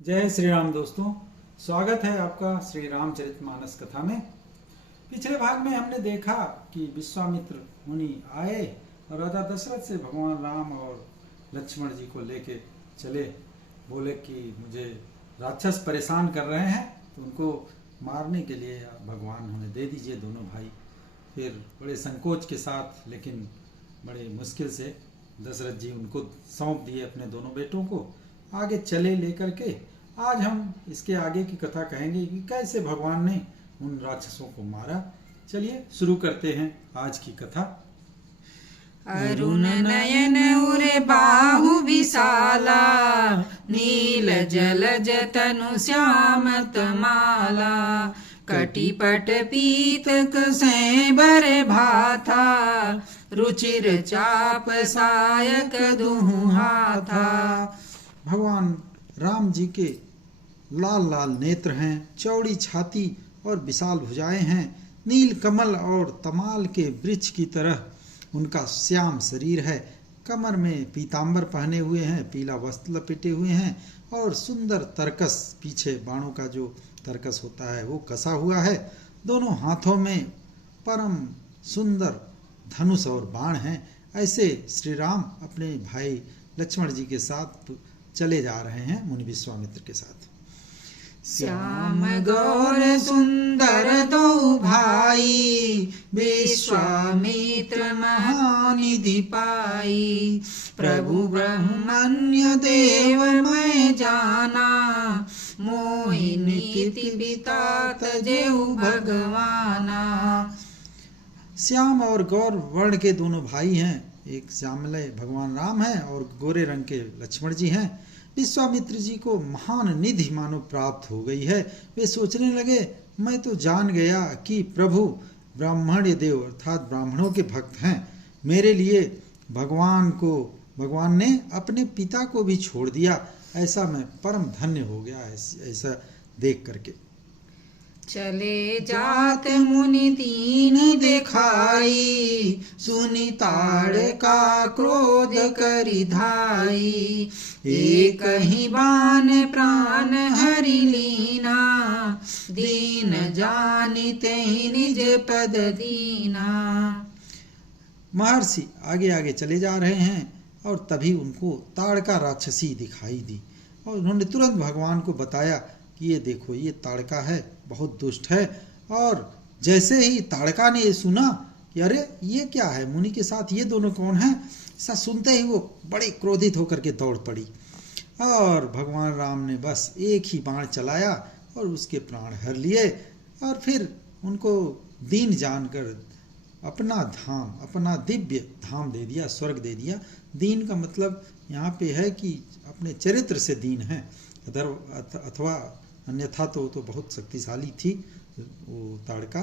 जय श्री राम दोस्तों, स्वागत है आपका श्री रामचरितमानस कथा में। पिछले भाग में हमने देखा कि विश्वामित्र मुनि आए और राजा दशरथ से भगवान राम और लक्ष्मण जी को लेके चले। बोले कि मुझे राक्षस परेशान कर रहे हैं, तो उनको मारने के लिए भगवान हमें दे दीजिए दोनों भाई। फिर बड़े संकोच के साथ लेकिन बड़े मुश्किल से दशरथ जी उनको सौंप दिए अपने दोनों बेटों को। आगे चले लेकर के आज हम इसके आगे की कथा कहेंगे कि कैसे भगवान ने उन राक्षसों को मारा। चलिए शुरू करते हैं आज की कथा। अरुण नयन उरे बाहु विशाला, नील जलज तनु श्याम तमाला। कटिपट पीतक सैबर भाथा, रुचिर चाप सायक दुहु हाथा। भगवान राम जी के लाल लाल नेत्र हैं, चौड़ी छाती और विशाल भुजाएं हैं। नील कमल और तमाल के वृक्ष की तरह उनका श्याम शरीर है। कमर में पीतांबर पहने हुए हैं, पीला वस्त्र लपेटे हुए हैं और सुंदर तरकस, पीछे बाणों का जो तरकस होता है वो कसा हुआ है। दोनों हाथों में परम सुंदर धनुष और बाण हैं। ऐसे श्री राम अपने भाई लक्ष्मण जी के साथ चले जा रहे हैं मुनि विश्वामित्र के साथ। श्याम गौर सुंदर दो भाई, विश्वामित्र महानिधि पाई। प्रभु ब्रह्मण्य देव मैं जाना, मोहि नीति बितात जेउ भगवाना। श्याम और गौर वर्ण के दोनों भाई हैं। एक श्यामलय भगवान राम हैं और गोरे रंग के लक्ष्मण जी हैं। विश्वामित्र जी को महान निधि मानो प्राप्त हो गई है। वे सोचने लगे, मैं तो जान गया कि प्रभु ब्राह्मण देव अर्थात ब्राह्मणों के भक्त हैं। मेरे लिए भगवान ने अपने पिता को भी छोड़ दिया। ऐसा मैं परम धन्य हो गया ऐसा देख करके। चले जात मुनि दीन दिखाई, सुनि ताड़का क्रोध करि धाई। एक ही बाण प्राण हरि लीना, दीन जानिते निज पद दीना। महर्षि आगे आगे चले जा रहे हैं और तभी उनको ताड़का राक्षसी दिखाई दी और उन्होंने तुरंत भगवान को बताया कि ये देखो, ये ताड़का है, बहुत दुष्ट है। और जैसे ही ताड़का ने ये सुना कि अरे ये क्या है, मुनि के साथ ये दोनों कौन हैं, ऐसा सुनते ही वो बड़ी क्रोधित होकर के दौड़ पड़ी और भगवान राम ने बस एक ही बाण चलाया और उसके प्राण हर लिए। और फिर उनको दीन जानकर अपना धाम, अपना दिव्य धाम दे दिया, स्वर्ग दे दिया। दीन का मतलब यहाँ पे है कि अपने चरित्र से दीन है, अथवा अन्यथा तो बहुत शक्तिशाली थी वो ताड़का,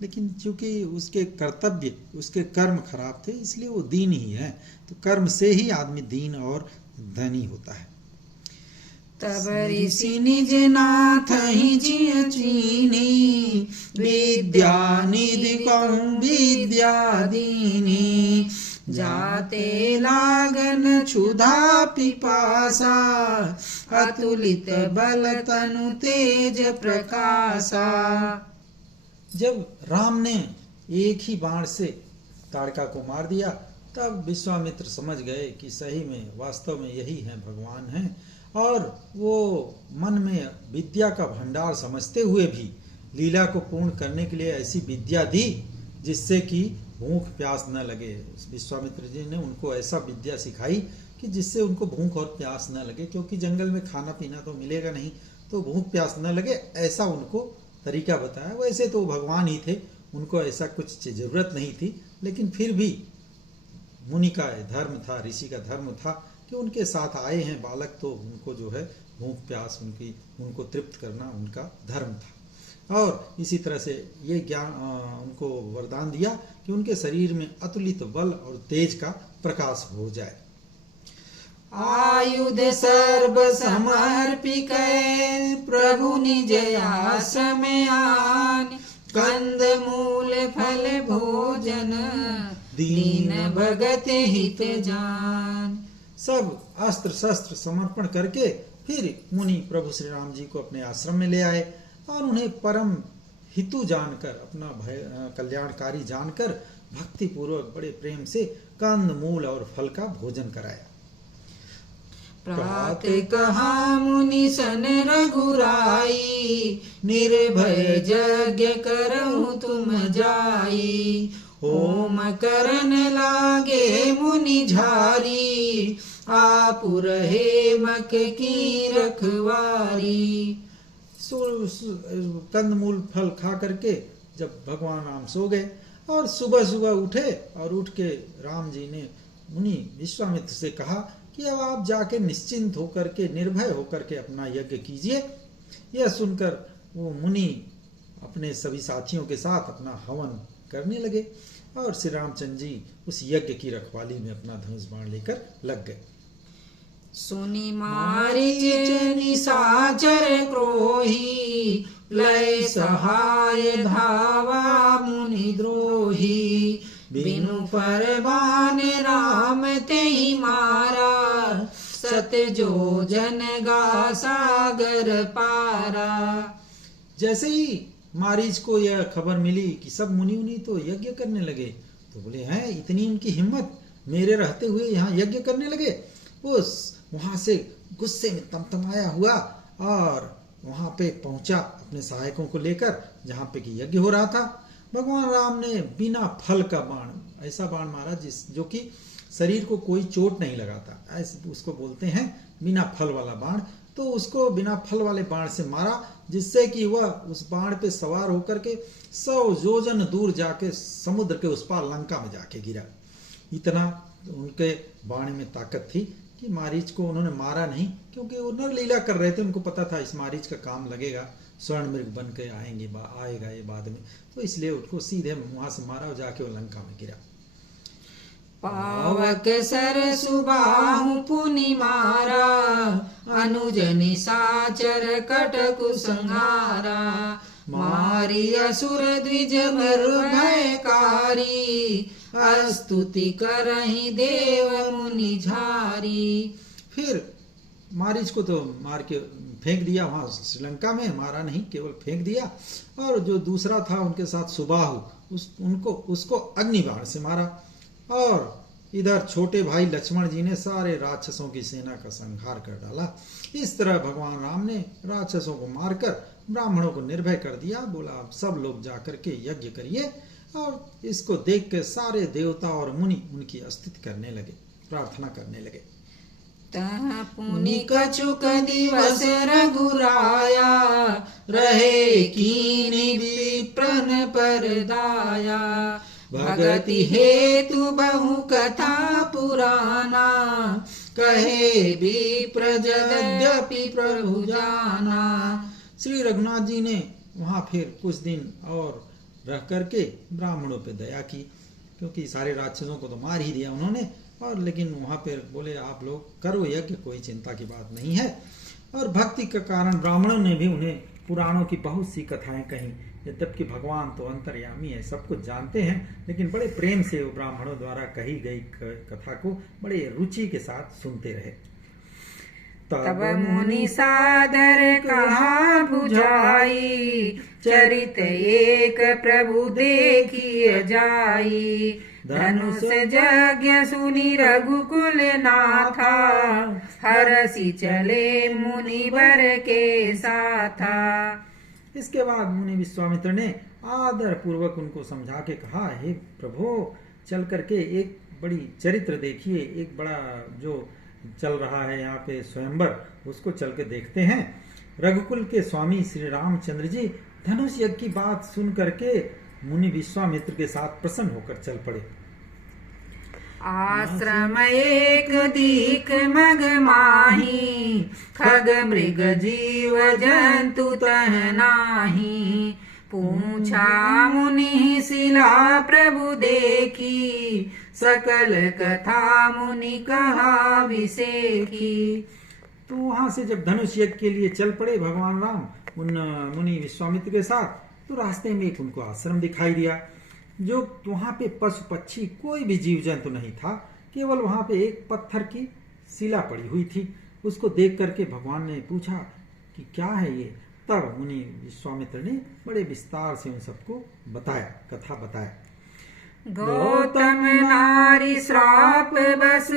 लेकिन चूंकि उसके कर्तव्य, उसके कर्म खराब थे, इसलिए वो दीन ही है। तो कर्म से ही आदमी दीन और धनी होता है। तब ऋषि निज नाथ ही जिय चीनी, विद्या निधि कहूँ विद्या दीनी। जाते लागन क्षुधा पिपासा, अतुलित बल तनु तेज प्रकाशा। जब राम ने एक ही बाण से ताड़का को मार दिया, तब विश्वामित्र समझ गए कि सही में वास्तव में यही है, भगवान हैं। और वो मन में विद्या का भंडार समझते हुए भी लीला को पूर्ण करने के लिए ऐसी विद्या दी जिससे कि भूख प्यास न लगे। विश्वामित्र जी ने उनको ऐसा विद्या सिखाई कि जिससे उनको भूख और प्यास न लगे, क्योंकि जंगल में खाना पीना तो मिलेगा नहीं, तो भूख प्यास न लगे ऐसा उनको तरीका बताया। वैसे तो भगवान ही थे, उनको ऐसा कुछ जरूरत नहीं थी, लेकिन फिर भी मुनि का धर्म था, ऋषि का धर्म था कि उनके साथ आए हैं बालक, तो उनको जो है भूख प्यास उनको तृप्त करना उनका धर्म था। और इसी तरह से ये ज्ञान उनको वरदान दिया कि उनके शरीर में अतुलित बल और तेज का प्रकाश हो जाए। आयुध सर्व समर्पिक प्रभु निज आश्रम आन, कंद मूल फल भोजन दीन भगत हित जान। सब अस्त्र शस्त्र समर्पण करके फिर मुनि प्रभु श्री राम जी को अपने आश्रम में ले आए और उन्हें परम हितु जानकर, अपना कल्याणकारी जानकर भक्ति पूर्वक बड़े प्रेम से कंद मूल और फल का भोजन कराया। प्रात कहा मुनि सन रघुराई, निर्भय यज्ञ करऊं तुम जाई। होम करन लागे मुनि झारी, आप रहे मक की रखवारी। कंदमूल फल खा करके जब भगवान राम सो गए और सुबह सुबह उठे और उठ के राम जी ने मुनि विश्वामित्र से कहा कि अब आप जाके निश्चिंत होकर के, निर्भय होकर के अपना यज्ञ कीजिए। यह सुनकर वो मुनि अपने सभी साथियों के साथ अपना हवन करने लगे और श्री रामचंद्र जी उस यज्ञ की रखवाली में अपना धनुष बाण लेकर लग गए। सुनि मारीच निशाचर क्रोही, लय सहाय धावा मुनि द्रोही। बिनु परवान राम तेहि मारा, सत जो जन गा सागर पारा। जैसे ही मारीच को यह खबर मिली कि सब मुनि उनि तो यज्ञ करने लगे, तो बोले हैं इतनी उनकी हिम्मत, मेरे रहते हुए यहाँ यज्ञ करने लगे। वो वहां से गुस्से में तमतमाया हुआ और वहां पे पहुंचा अपने सहायकों को लेकर जहां पे कि यज्ञ हो रहा था। भगवान राम ने बिना फल का बाण, ऐसा बाण मारा जो कि शरीर को कोई चोट नहीं लगाता, ऐसे उसको बोलते हैं बिना फल वाला बाण। तो उसको बिना फल वाले बाण से मारा, जिससे कि वह उस बाण पे सवार होकर के 100 योजन दूर जाके समुद्र के उस पार लंका में जाके गिरा। इतना उनके बाण में ताकत थी कि मारीच को उन्होंने मारा नहीं, क्योंकि वो नरलीला कर रहे थे। उनको पता था इस मारीच का काम लगेगा, स्वर्ण मृग बन के आएगा ये बाद में, तो इसलिए उसको सीधे वहां से मारा और जाके वो लंका में गिरा। पावक सर सुबाहु पुनि मारा, अनुज निशाचर कटकु संहारा। मारी असुर द्विज मर भयकारी, स्तुति करहि देव मुनि झारी। फिर मारीच को तो मार के फेंक दिया वहां श्रीलंका में, मारा नहीं, केवल फेंक दिया। और जो दूसरा था उनके साथ सुबाहु, उसको अग्नि बाण से मारा। और इधर छोटे भाई लक्ष्मण जी ने सारे राक्षसों की सेना का संहार कर डाला। इस तरह भगवान राम ने राक्षसों को मारकर ब्राह्मणों को निर्भय कर दिया। बोला आप सब लोग जाकर के यज्ञ करिए। और इसको देख के सारे देवता और मुनि उनकी स्तुति करने लगे, प्रार्थना करने लगे। तह पुनि कछुक दिवस रघुराया, रहे कीनि विप्रन पर दाया। भगति हेतु बहु कथा पुराना, कहे विप्र यद्यपि प्रभु जाना। श्री रघुनाथ जी ने वहां फिर कुछ दिन और रह करके ब्राह्मणों पे दया की, क्योंकि सारे राक्षसों को तो मार ही दिया उन्होंने। और लेकिन वहां पे बोले आप लोग करो यज्ञ, कोई चिंता की बात नहीं है। और भक्ति के कारण ब्राह्मणों ने भी उन्हें पुराणों की बहुत सी कथाएं कही। यद्यपि भगवान तो अंतर्यामी है, सब कुछ जानते हैं, लेकिन बड़े प्रेम से वो ब्राह्मणों द्वारा कही गई कथा को बड़े रुचि के साथ सुनते रहे। तब मुनि सादर कहा बुझाई, चरित एक प्रभु देखिए जाई। धनुष यज्ञ सुनि रघुकुल नाथा, हरसि चले मुनि वर के साथा। इसके बाद मुनि विश्वामित्र ने आदर पूर्वक उनको समझा के कहा, हे प्रभु चल करके एक बड़ी चरित्र देखिए, एक बड़ा जो चल रहा है यहाँ पे स्वयंवर, उसको चल के देखते हैं। रघुकुल के स्वामी श्री रामचंद्र जी धनुष यज्ञ की बात सुन करके मुनि विश्वामित्र के साथ प्रसन्न होकर चल पड़े। आश्रम एक दीक मग माही, खग मृग जीव जंतु तह नाही। पूछा मुनि शिला प्रभु देखी, सकल कथा मुनि कहा विसेखी। तो वहां से जब धनुष यज्ञ के लिए चल पड़े भगवान राम उन मुनि विश्वामित्र के साथ, तो रास्ते में एक उनको आश्रम दिखाई दिया, जो वहां पे पशु पक्षी कोई भी जीव जंतु नहीं था, केवल वहां पे एक पत्थर की शिला पड़ी हुई थी। उसको देख करके भगवान ने पूछा कि क्या है ये। तब मुनि विश्वामित्र ने बड़े विस्तार से उन सबको बताया, कथा बताया। गौतम नारी श्राप बस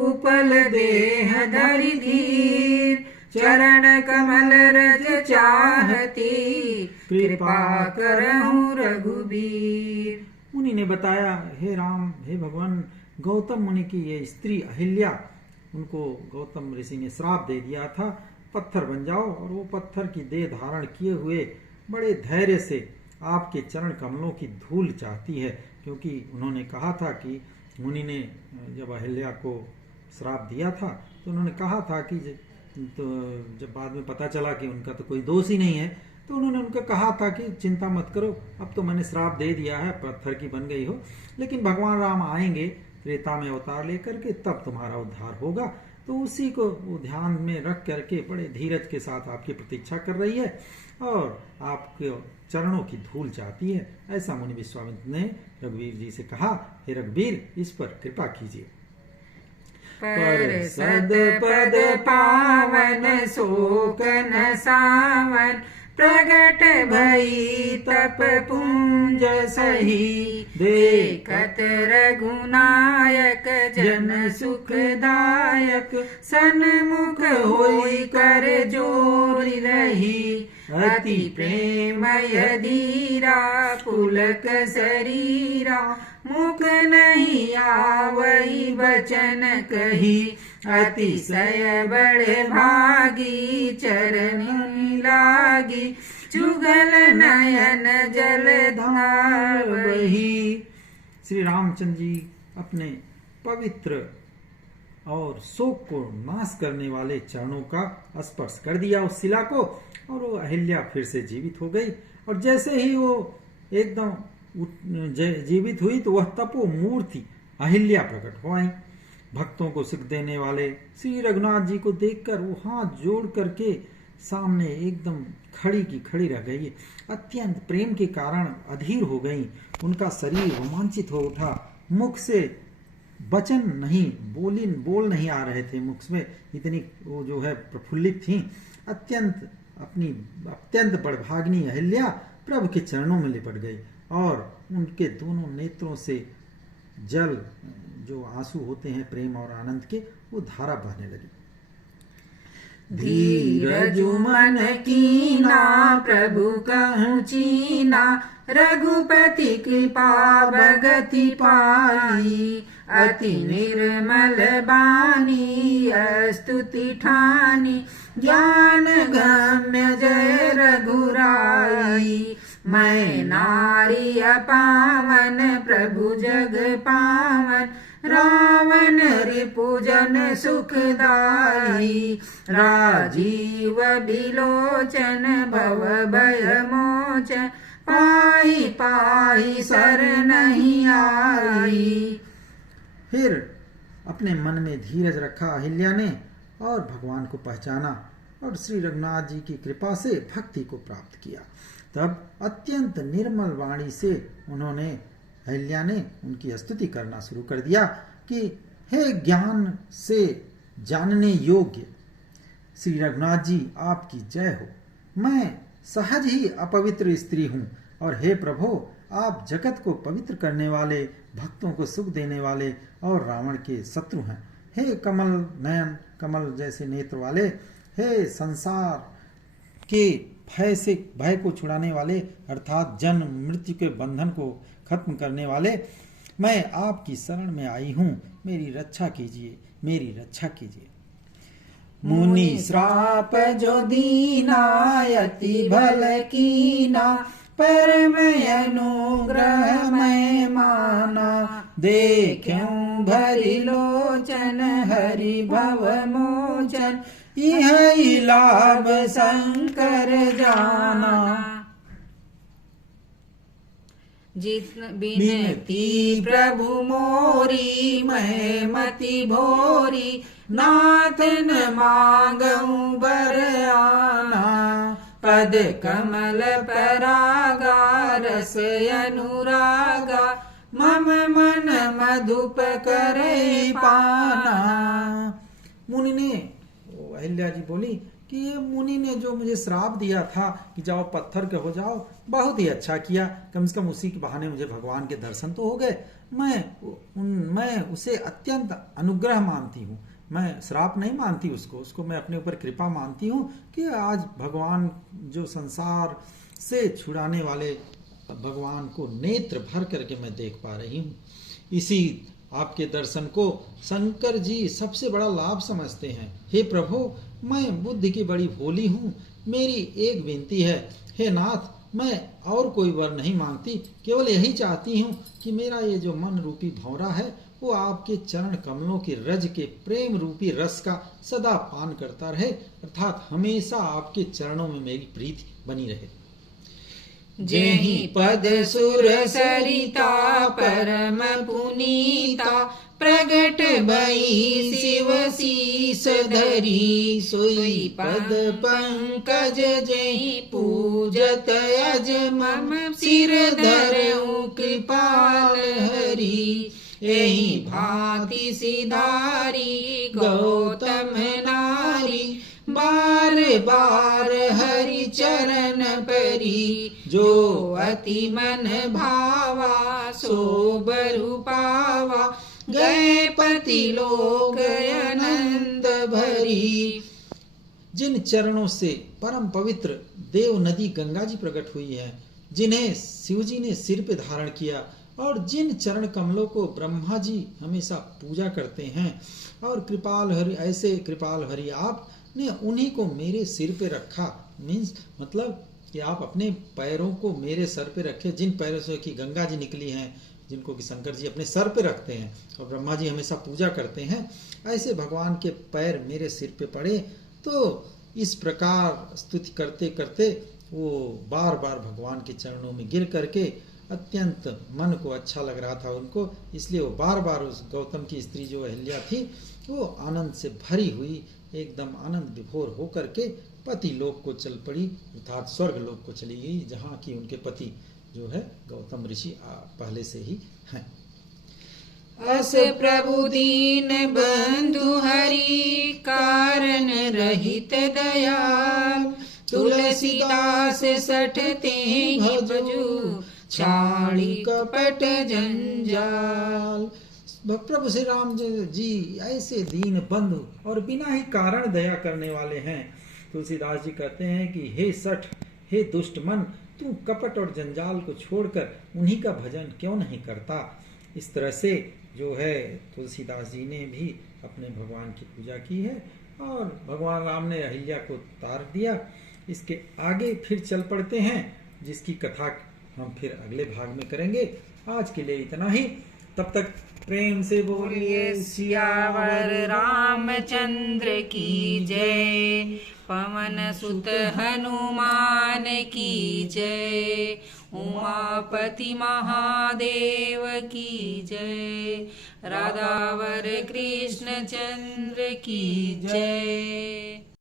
उपल देह धरि धीर, चरण कमल रज चाहती, कृपा करहु रघुबीर। मुनि ने बताया, हे राम, हे भगवान, गौतम मुनि की ये स्त्री अहिल्या, उनको गौतम ऋषि ने श्राप दे दिया था, पत्थर बन जाओ। और वो पत्थर की देह धारण किए हुए बड़े धैर्य से आपके चरण कमलों की धूल चाहती है, क्योंकि उन्होंने कहा था कि मुनि ने जब अहिल्या को श्राप दिया था तो उन्होंने कहा था कि तो जब बाद में पता चला कि उनका तो कोई दोष ही नहीं है, तो उन्होंने उनको कहा था कि चिंता मत करो, अब तो मैंने श्राप दे दिया है, पत्थर की बन गई हो, लेकिन भगवान राम आएंगे त्रेता में अवतार लेकर के, तब तुम्हारा उद्धार होगा। तो उसी को वो ध्यान में रख करके बड़े धीरज के साथ आपकी प्रतीक्षा कर रही है और आपके चरणों की धूल चाहती है। ऐसा मुनि विश्वामित्र ने रघुवीर जी से कहा, हे रघुवीर, इस पर कृपा कीजिए। पर सद पद पावन शोक न सावन, प्रगट भई तप पुंज सही, देखत रघुनायक जन सुखदायक, सन्मुख होई कर जोरी रही, अति प्रेमय धीरा पुलक शरीरा, मुख नहीं आवई बचन कही, अतिशय बड़े भागी चरण लागी, चुगल नयन जल धार बही। श्री रामचंद्र जी अपने पवित्र और शोक को नाश करने वाले चरणों का स्पर्श कर दिया उस शिला को, और वो अहिल्या फिर से जीवित हो गई। और जैसे ही वो एकदम जीवित हुई तो वह तपो मूर्ति अहिल्या प्रकट हो आई। भक्तों को सुख देने वाले श्री रघुनाथ जी को देखकर वो हाथ जोड़ करके सामने एकदम खड़ी की खड़ी रह गई। अत्यंत प्रेम के कारण अधीर हो गई, उनका शरीर रोमांचित हो उठा, मुख से वचन नहीं बोल नहीं आ रहे थे मुख में, इतनी वो जो है प्रफुल्लित थी। अत्यंत बड़भाग्नि अहिल्या प्रभु के चरणों में लिपट गई और उनके दोनों नेत्रों से जल, जो आंसू होते हैं प्रेम और आनंद के, वो धारा बहने लगी। धीरज मन कीना प्रभु कहूँ चीना, रघुपति कृपा भगति पाई, अति निर्मल बानी स्तुति ठानी, ज्ञान गम्य जय रघुराई। मैं नारी अपावन प्रभु जग पावन, रावण रिपुजन सुखदाई, राजीव बिलोचन भव भय मोचन, पाई पाई सर नहीं आई। फिर अपने मन में धीरज रखा अहिल्या ने और भगवान को पहचाना और श्री रघुनाथ जी की कृपा से भक्ति को प्राप्त किया। तब अत्यंत निर्मल वाणी से उन्होंने, अहिल्या ने उनकी स्तुति करना शुरू कर दिया कि हे ज्ञान से जानने योग्य श्री रघुनाथ जी, आपकी जय हो। मैं सहज ही अपवित्र स्त्री हूँ और हे प्रभु, आप जगत को पवित्र करने वाले, भक्तों को सुख देने वाले और रावण के शत्रु हैं। हे कमल नयन, कमल जैसे नेत्र वाले, हे संसार के भय को छुड़ाने वाले, अर्थात जन्म मृत्यु के बंधन को खत्म करने वाले, मैं आपकी शरण में आई हूँ, मेरी रक्षा कीजिए, मेरी रक्षा कीजिए। मुनि श्राप जो दीना अति भल कीना, परम अनुग्रह मैं माना, देखूं भरी लोचन हरि भव मोचन, यह लाभ शंकर जाना। बिनती प्रभु मोरी मैं मति भोरी, नाथ न मांगऊं बर आना, पद कमल परागा रस अनुरागा, मम मन मधुप करे पाना। मुनि ने अहिल्या जी बोली कि ये मुनि ने जो मुझे श्राप दिया था कि जाओ पत्थर के हो जाओ, बहुत ही अच्छा किया, कम से कम उसी के बहाने मुझे भगवान के दर्शन तो हो गए। मैं उसे अत्यंत अनुग्रह मानती हूँ, मैं श्राप नहीं मानती उसको मैं अपने ऊपर कृपा मानती हूँ कि आज भगवान जो संसार से छुड़ाने वाले भगवान को नेत्र भर करके मैं देख पा रही हूँ। इसी आपके दर्शन को शंकर जी सबसे बड़ा लाभ समझते हैं। हे प्रभु, मैं बुद्धि की बड़ी भोली हूँ, मेरी एक विनती है, हे नाथ, मैं और कोई वर नहीं मांगती, केवल यही चाहती हूँ कि मेरा ये जो मन रूपी भंवरा है वो आपके चरण कमलों की रज के प्रेम रूपी रस का सदा पान करता रहे, अर्थात हमेशा आपके चरणों में मेरी प्रीति बनी रहे। जेहि पद सुर सरिता परम पुनीता, प्रगट भई शिव शीस धरी, सोई पद पंकज जेहि पूजत अज मम सिर धरऊ कृपाल हरि। एहि भांति सिधारी गौतम नारी, बार बार हरि चरण परी, जो अति मन भावा सो बरु पावा, गए पति लोक आनंद भरी। जिन चरणों से परम पवित्र देव नदी गंगा जी प्रकट हुई है, जिन्हें शिव जी ने सिर पे धारण किया, और जिन चरण कमलों को ब्रह्मा जी हमेशा पूजा करते हैं, और कृपाल हरि, ऐसे कृपाल हरि आपने उन्हीं को मेरे सिर पे रखा, मीन्स मतलब कि आप अपने पैरों को मेरे सर पे रखे। जिन पैरों से कि गंगा जी निकली हैं, जिनको कि शंकर जी अपने सर पे रखते हैं और ब्रह्मा जी हमेशा पूजा करते हैं, ऐसे भगवान के पैर मेरे सिर पे पड़े। तो इस प्रकार स्तुति करते करते वो बार बार भगवान के चरणों में गिर करके अत्यंत मन को अच्छा लग रहा था उनको, इसलिए वो बार बार उस गौतम की स्त्री जो अहिल्या थी वो आनंद से भरी हुई एकदम आनंद विभोर होकर के पति लोक को चल पड़ी, अर्थात स्वर्ग लोक को चली गई, जहाँ की उनके पति जो है गौतम ऋषि पहले से ही हैं। अस प्रभु दीन बंधु हरि, कारण रहित दयाल, तुलसीदास सठते ही भजू, छाड़ी कपट जंजाल। प्रभु श्री राम जी ऐसे दीन बंधु और बिना ही कारण दया करने वाले हैं। तुलसीदास जी कहते हैं कि हे सठ, हे दुष्ट मन, तू कपट और जंजाल को छोड़कर उन्हीं का भजन क्यों नहीं करता। इस तरह से जो है तुलसीदास जी ने भी अपने भगवान की पूजा की है और भगवान राम ने अहिल्या को तार दिया। इसके आगे फिर चल पड़ते हैं, जिसकी कथा हम फिर अगले भाग में करेंगे। आज के लिए इतना ही, तब तक प्रेम से बोलिए सियावर रामचंद्र की जय, पवन सुत हनुमान की जय, उमापति महादेव की जय, राधावर कृष्ण चंद्र की जय।